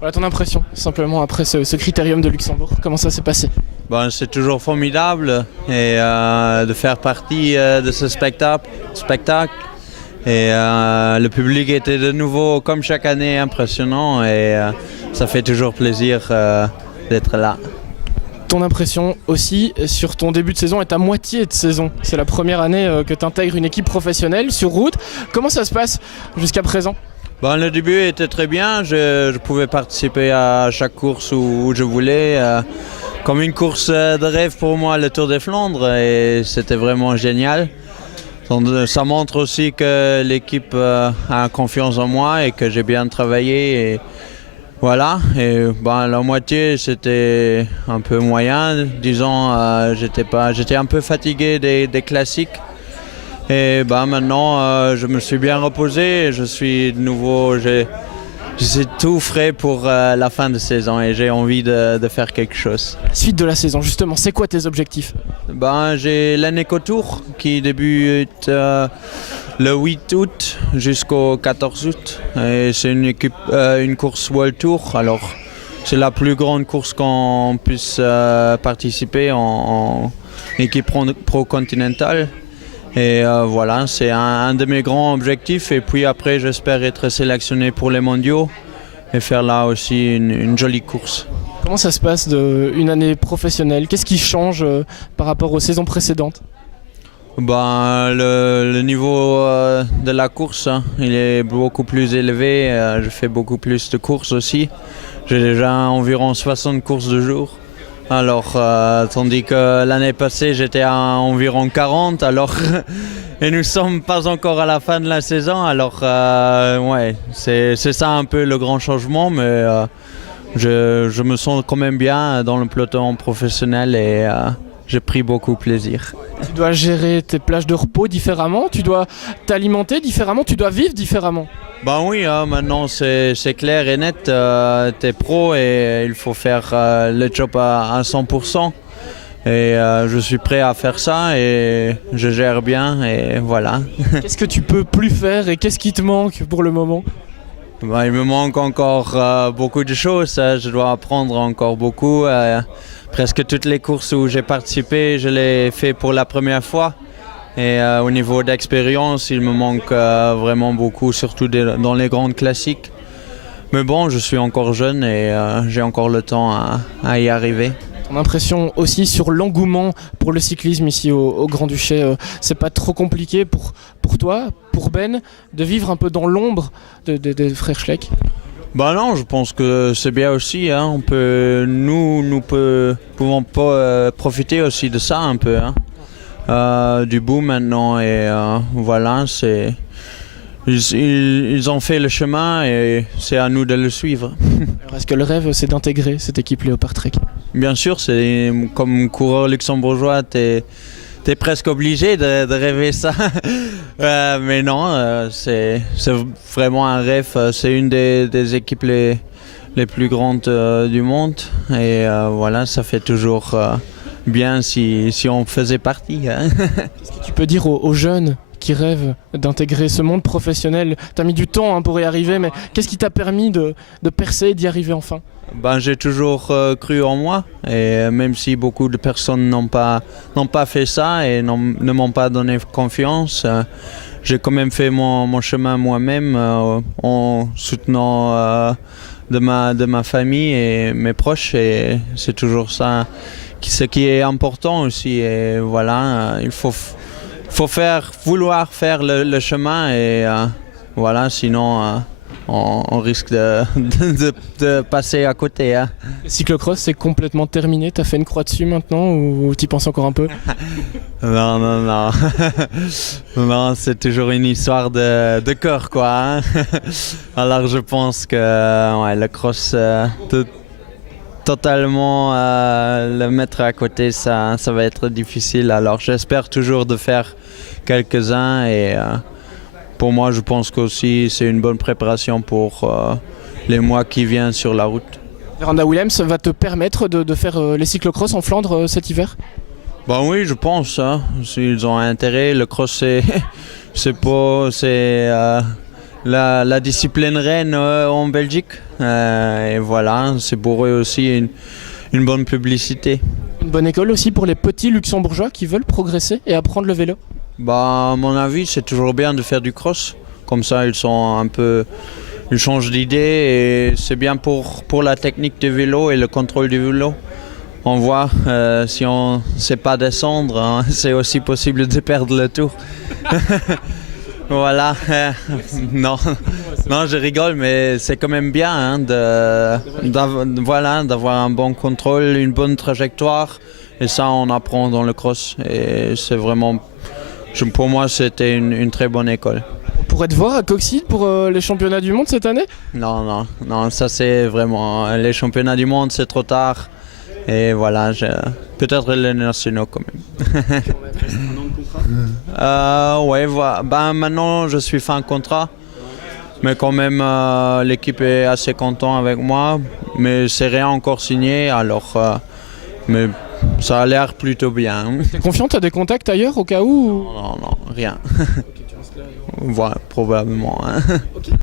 Voilà ton impression, simplement après ce critérium de Luxembourg. Comment ça s'est passé? Ben, c'est toujours formidable et, de faire partie de ce spectacle. Et le public était de nouveau, comme chaque année, impressionnant et ça fait toujours plaisir d'être là. Ton impression aussi sur ton début de saison et ta moitié de saison. C'est la première année que tu intègres une équipe professionnelle sur route. Comment ça se passe jusqu'à présent? Ben, le début était très bien, je pouvais participer à chaque course où je voulais. Comme une course de rêve pour moi, le Tour des Flandres, et c'était vraiment génial. Donc, ça montre aussi que l'équipe a confiance en moi et que j'ai bien travaillé. Et voilà, et ben, la moitié c'était un peu moyen, disons, j'étais un peu fatigué des classiques. Et ben, maintenant je me suis bien reposé et je suis de nouveau, je suis tout frais pour la fin de saison et j'ai envie de faire quelque chose. Suite de la saison, justement, c'est quoi tes objectifs? Ben, j'ai l'Eneco Tour qui débute le 8 août jusqu'au 14 août. Et c'est une course World Tour. Alors, c'est la plus grande course qu'on puisse participer en équipe pro-continentale. Et voilà, c'est un de mes grands objectifs. Et puis après, j'espère être sélectionné pour les mondiaux et faire là aussi une jolie course. Comment ça se passe d'une année professionnelle? Qu'est-ce qui change par rapport aux saisons précédentes? Ben, le niveau de la course, hein, il est beaucoup plus élevé. Je fais beaucoup plus de courses aussi. J'ai déjà environ 60 courses de jour. Alors, tandis que l'année passée, j'étais à environ 40. Alors, et nous sommes pas encore à la fin de la saison. Alors, ouais, c'est ça un peu le grand changement. Mais je me sens quand même bien dans le peloton professionnel et j'ai pris beaucoup de plaisir. Tu dois gérer tes plages de repos différemment, tu dois t'alimenter différemment, tu dois vivre différemment. Ben oui, maintenant c'est clair et net, t'es pro et il faut faire le job à 100%. Et je suis prêt à faire ça et je gère bien et voilà. Qu'est-ce que tu peux plus faire et qu'est-ce qui te manque pour le moment? Ben, il me manque encore beaucoup de choses, je dois apprendre encore beaucoup. Presque toutes les courses où j'ai participé, je les fait pour la première fois. Et au niveau d'expérience, il me manque vraiment beaucoup, surtout dans les grandes classiques. Mais bon, je suis encore jeune et j'ai encore le temps à y arriver. Ton impression aussi sur l'engouement pour le cyclisme ici au Grand-Duché, c'est pas trop compliqué pour toi, pour Ben, de vivre un peu dans l'ombre de frères Schleck? Bah non, je pense que c'est bien aussi. Hein. Nous pouvons pas profiter aussi de ça un peu. Hein. Du boom maintenant et voilà, ils ont fait le chemin et c'est à nous de le suivre. Alors est-ce que le rêve c'est d'intégrer cette équipe Léopard Trek? Bien sûr, c'est comme coureur luxembourgeois, t'es presque obligé de rêver ça. Mais non, c'est vraiment un rêve. C'est une des équipes les plus grandes du monde. Et voilà, ça fait toujours bien si on faisait partie. Hein. Qu'est-ce que tu peux dire aux jeunes qui rêvent d'intégrer ce monde professionnel? Tu as mis du temps pour y arriver, mais qu'est-ce qui t'a permis de percer et d'y arriver enfin? Ben, j'ai toujours cru en moi et même si beaucoup de personnes n'ont pas fait ça et ne m'ont pas donné confiance, j'ai quand même fait mon chemin moi-même en soutenant de ma famille et mes proches et c'est toujours ça ce qui est important aussi et voilà, il faut vouloir faire le chemin et voilà, sinon on risque de passer à côté. Hein. Le cyclocross, c'est complètement terminé. T'as fait une croix dessus maintenant ou t'y penses encore un peu? Non. Non, c'est toujours une histoire de cœur, quoi. Hein. Alors je pense que ouais, le cross, totalement le mettre à côté, ça va être difficile. Alors j'espère toujours de faire quelques-uns et pour moi, je pense qu'aussi c'est une bonne préparation pour les mois qui viennent sur la route. Véranda Willems va te permettre de faire les cyclocross en Flandre cet hiver? Ben oui, je pense. Hein. S'ils ont intérêt, le cross c'est la discipline reine en Belgique. Et voilà, c'est pour eux aussi une bonne publicité. Une bonne école aussi pour les petits luxembourgeois qui veulent progresser et apprendre le vélo. Bah, à mon avis, c'est toujours bien de faire du cross. Comme ça, ils changent d'idée et c'est bien pour la technique du vélo et le contrôle du vélo. On voit, si on ne sait pas descendre, hein, c'est aussi possible de perdre le tour. Voilà. Non, je rigole, mais c'est quand même bien hein, d'avoir un bon contrôle, une bonne trajectoire. Et ça, on apprend dans le cross. Et c'est vraiment, pour moi, c'était une très bonne école. On pourrait te voir à Coxide pour les championnats du monde cette année? Non, ça c'est vraiment... Les championnats du monde, c'est trop tard. Et voilà, peut-être les nationaux quand même. Ouais, voilà. Ben, maintenant, je suis fin contrat. Mais quand même, l'équipe est assez contente avec moi. Mais c'est rien encore signé, alors... mais ça a l'air plutôt bien. T'es confiant? T'as des contacts ailleurs au cas où? Non, rien. Voilà, probablement. Hein.